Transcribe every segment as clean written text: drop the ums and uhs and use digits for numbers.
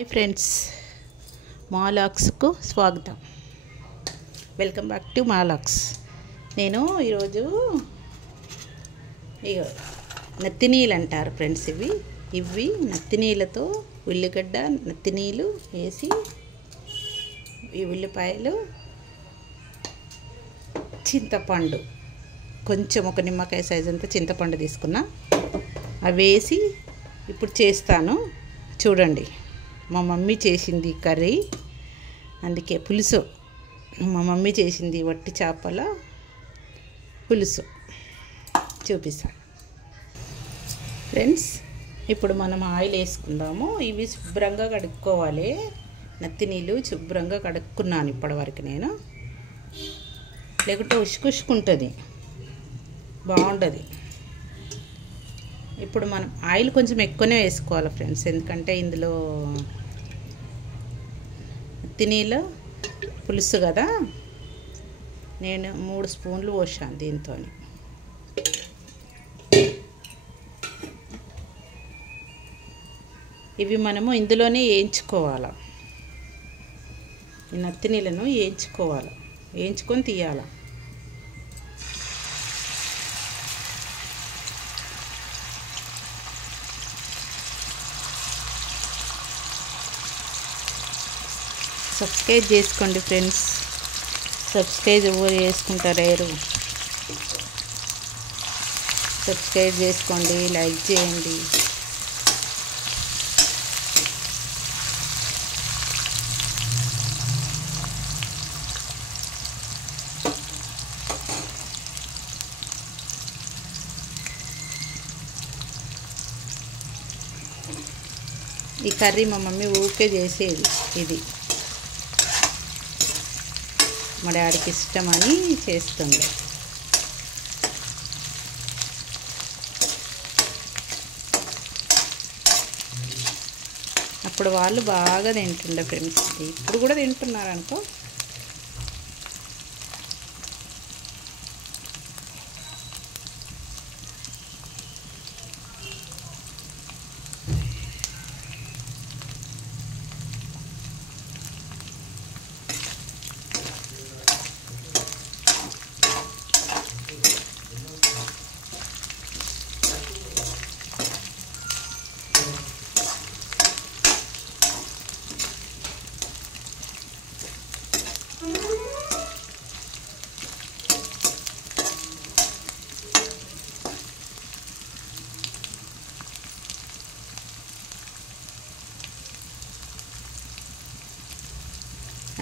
Hi friends, మాలాక్స్కు స్వాగతం. Welcome back to మాలాక్స్. నేను ఈరోజు నత్తినీళ్ళు అంటారు ఫ్రెండ్స్. ఇవి నత్తినీళ్ళతో ఉల్లిగడ్డ నత్తినీళ్ళు వేసి ఈ ఉల్లిపాయలు చింతపండు కొంచెం ఒక నిమ్మకాయ సైజ్ అంతా చింతపండు తీసుకున్నా, అవి వేసి ఇప్పుడు చేస్తాను. చూడండి, మా మమ్మీ చేసింది కర్రీ, అందుకే పులుసు. మా మమ్మీ చేసింది వట్టి చేపల పులుసు చూపిస్తాను ఫ్రెండ్స్. ఇప్పుడు మనం ఆయిల్ వేసుకుందాము. ఇవి శుభ్రంగా కడుక్కోవాలి. నత్తి నీళ్ళు శుభ్రంగా కడుక్కున్నాను ఇప్పటివరకు నేను, లేకుంటే ఉసుకుంటుంది, బాగుంటుంది. ఇప్పుడు మనం ఆయిల్ కొంచెం ఎక్కువనే వేసుకోవాలి ఫ్రెండ్స్, ఎందుకంటే ఇందులో నత్తినీళ్ళ పులుసు కదా. నేను 3 స్పూన్లు పోసాను దీంతో. ఇవి మనము ఇందులోనే వేయించుకోవాలి. ఈ నత్తినీళ్ళను వేయించుకోవాలి, వేయించుకొని తీయాలి. సబ్స్క్రైబ్ చేసుకోండి ఫ్రెండ్స్. సబ్స్క్రైబ్ ఎవరు చేసుకుంటారు? సబ్స్క్రైబ్ చేసుకోండి, లైక్ చేయండి. ఈ కర్రీ మా మమ్మీ ఊరికే చేసేది. ఇది మా డాడీకి ఇష్టమని చేస్తుంది. అప్పుడు వాళ్ళు బాగా తింటుండే ఫ్రెండ్స్, ఇప్పుడు కూడా తింటున్నారు అనుకో.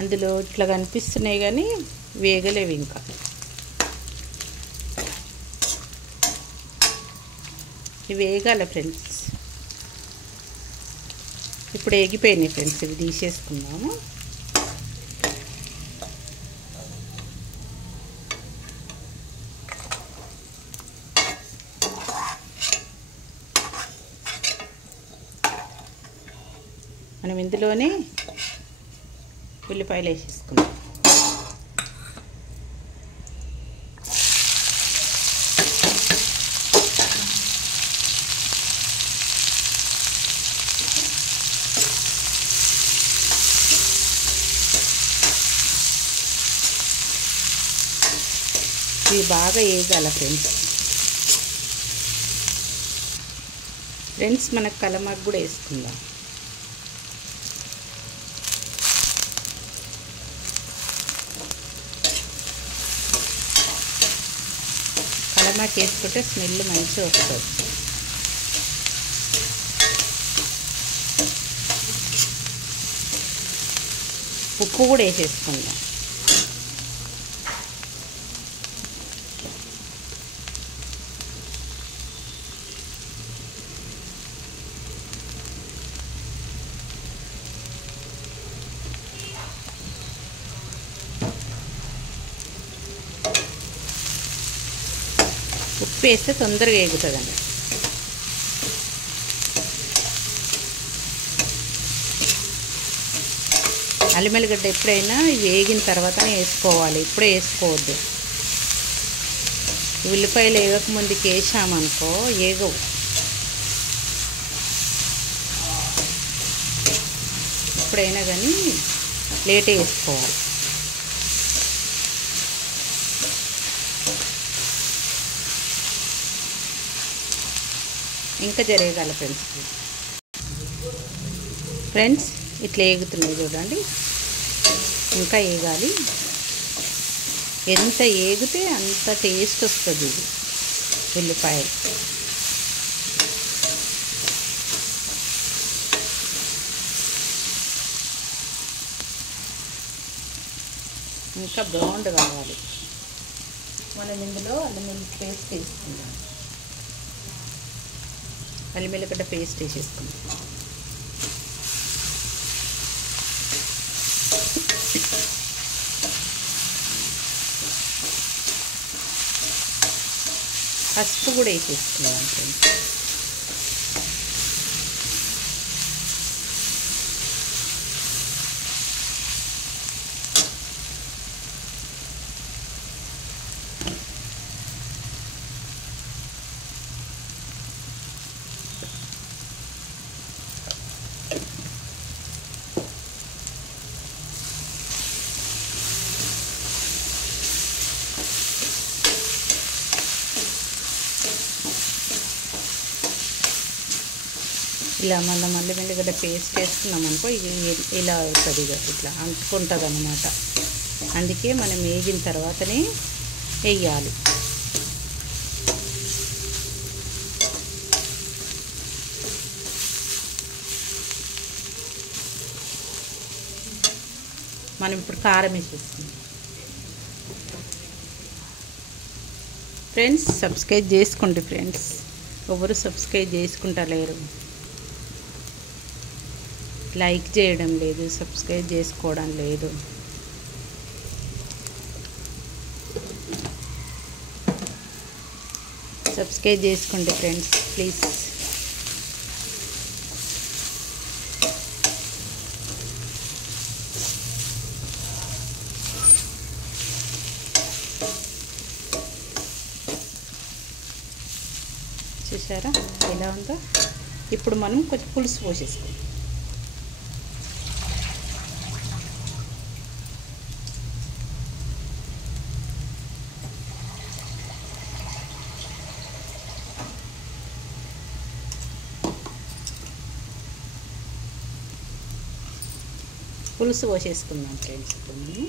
అందులో ఇట్లా కనిపిస్తున్నాయి కానీ వేగలేవు ఇంకా. ఇవి వేగాలి ఫ్రెండ్స్. ఇప్పుడు వేగిపోయినాయి ఫ్రెండ్స్, ఇవి తీసేసుకుందాము. మనం ఇందులోనే ఉల్లిపాయలు వేసేసుకుందాం. ఇవి బాగా వేగాల ఫ్రెండ్స్. మనకు కలమాకు కూడా వేసుకుందాం. కలమాకు వేసుకుంటే స్మెల్ మంచిగా వస్తుంది. ఉప్పు కూడా వేసేసుకుందాం. ఉప్పు వేస్తే తొందరగా వేగుతుందండి. అల్లిమెల్లిగడ్డ ఎప్పుడైనా వేగిన తర్వాతనే వేసుకోవాలి, ఇప్పుడే వేసుకోవద్దు. ఉల్లిపాయలు వేగకముందుకు వేసామనుకో వేగవు. ఎప్పుడైనా కానీ లేటే వేసుకోవాలి. ఇంకా జరగాలి ఫ్రెండ్స్ ఇట్లా ఏగుతున్నాయి చూడండి. ఇంకా ఏగాలి. ఎంత ఏగితే అంత టేస్ట్ వస్తుంది ఇది ఉల్లిపాయలు. ఇంకా బ్రౌన్ కావాలి. మనం ఇందులో అల్లం వెల్లుల్లి పేస్ట్ వేసుకుందాం. అల్లం వెల్లిగడ్డ పేస్ట్ వేసేసుకుందాం. పసుపు కూడా వేసేసుకుందాం ఫ్రెండ్స్. ఇలా మళ్ళీ వెల్లిగడ్డ పేస్ట్ వేసుకున్నాం అనుకో ఇలా అవుతుంది. ఇట్లా అంటుకుంటుంది అన్నమాట. అందుకే మనం వేగిన తర్వాతనే వేయాలి. మనం ఇప్పుడు కారం వేసేస్తున్నాం. ఫ్రెండ్స్ సబ్స్క్రైబ్ చేసుకోండి ఫ్రెండ్స్. ఎవరు సబ్స్క్రైబ్ చేసుకుంటలేరు, లైక్ చేయడం లేదు, సబ్స్క్రైబ్ చేసుకోవడం లేదు. సబ్స్క్రైబ్ చేసుకోండి ఫ్రెండ్స్ ప్లీజ్. చూసారా ఎలా ఉందో? ఇప్పుడు మనం కొంచెం పులుసు పోసేసుకుందాం. పులుసు పోసేసుకుందాం ఫ్రెండ్స్. ఇప్పుడు మనం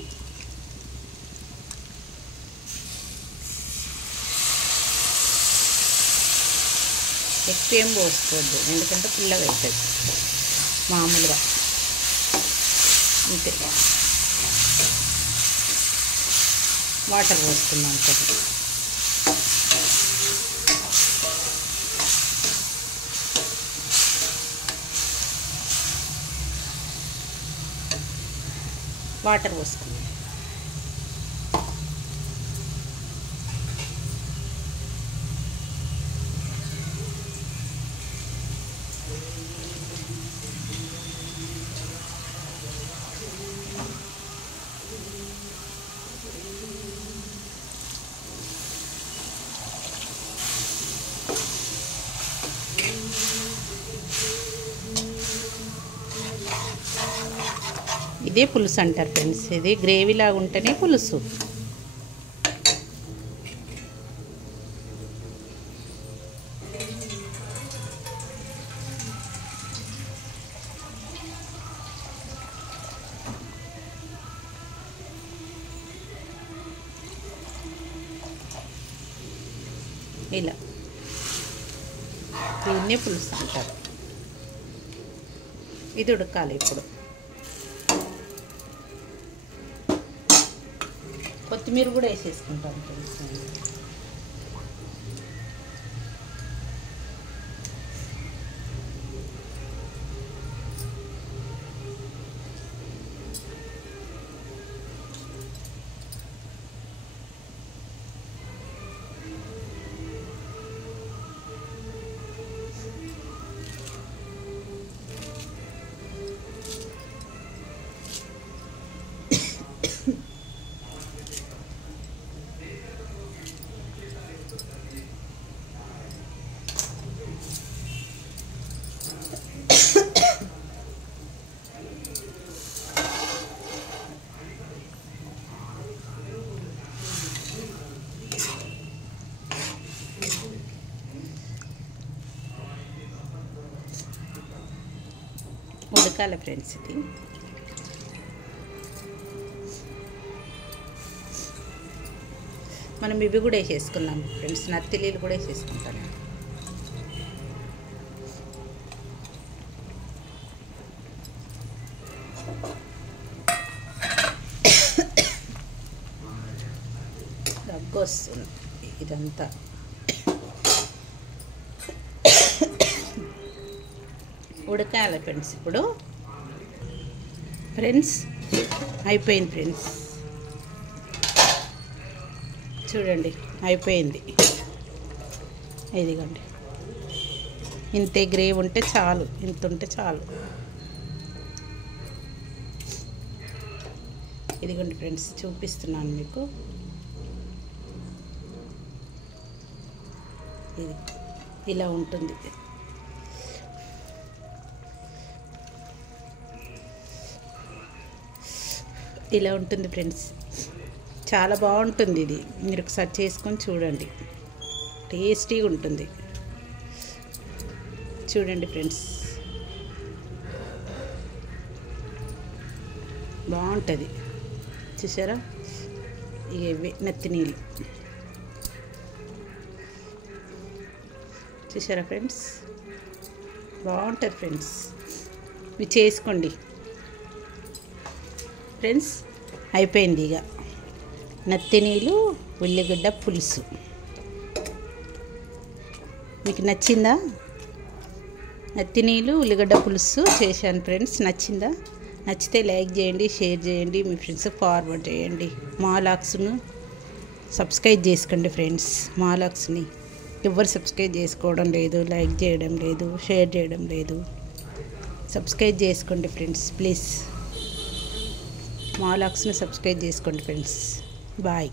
ఎక్కువ ఏం పోసుకోవద్దు, ఎందుకంటే పుల్లగా అవుతుంది. మామూలుగా అంతే. వాటర్ పోసుకుందాం కొద్దిగా. వాటర్ పోసుకుందాం. ఇదే పులుసు అంటారు ఫ్రెండ్స్. ఇది గ్రేవీలాగా ఉంటేనే పులుసు. ఇలా దీన్నే పులుసు అంటారు. ఇది ఉడకాలి. ఇప్పుడు కొత్తిమీర కూడా వేసేసుకుంటాం ఫ్రెండ్స్. ఉడకాలి ఫ్రెండ్స్. ఇది మనం ఇవి కూడా వేసేసుకున్నాం ఫ్రెండ్స్, నత్తిలీలు కూడా వేసేసుకుంటాను. దగ్గు వస్తుంది ఇదంతా. ఉడకాలి ఫ్రెండ్స్. ఇప్పుడు ఫ్రెండ్స్ అయిపోయింది ఫ్రెండ్స్, చూడండి అయిపోయింది. ఇదిగోండి, ఇంతే గ్రేవీ ఉంటే చాలు, ఇంత ఉంటే చాలు. ఇదిగోండి ఫ్రెండ్స్, చూపిస్తున్నాను మీకు. ఇది ఇలా ఉంటుంది. ఇలా ఉంటుంది ఫ్రెండ్స్, చాలా బాగుంటుంది. ఇది మీరు ఒకసారి చేసుకొని చూడండి, టేస్టీగా ఉంటుంది. చూడండి ఫ్రెండ్స్, బాగుంటుంది. చూసారా, ఇవి నత్తినీళ్ళు చూసారా ఫ్రెండ్స్, బాగుంటుంది ఫ్రెండ్స్. ఇవి చేసుకోండి ఫ్రెండ్స్. అయిపోయింది ఇక నత్తినీళ్ళు ఉల్లిగడ్డ పులుసు. మీకు నచ్చిందా? నత్తినీళ్ళు ఉల్లిగడ్డ పులుసు చేశాను ఫ్రెండ్స్. నచ్చిందా? నచ్చితే లైక్ చేయండి, షేర్ చేయండి, మీ ఫ్రెండ్స్ ఫార్వర్డ్ చేయండి. మాలాక్స్ను సబ్స్క్రైబ్ చేసుకోండి ఫ్రెండ్స్. మాలాక్స్ని ఎవరు సబ్స్క్రైబ్ చేసుకోవడం లేదు, లైక్ చేయడం లేదు, షేర్ చేయడం లేదు. సబ్స్క్రైబ్ చేసుకోండి ఫ్రెండ్స్ ప్లీజ్. మాలాక్స్ని సబ్స్క్రైబ్ చేసుకోండి ఫ్రెండ్స్. బాయ్.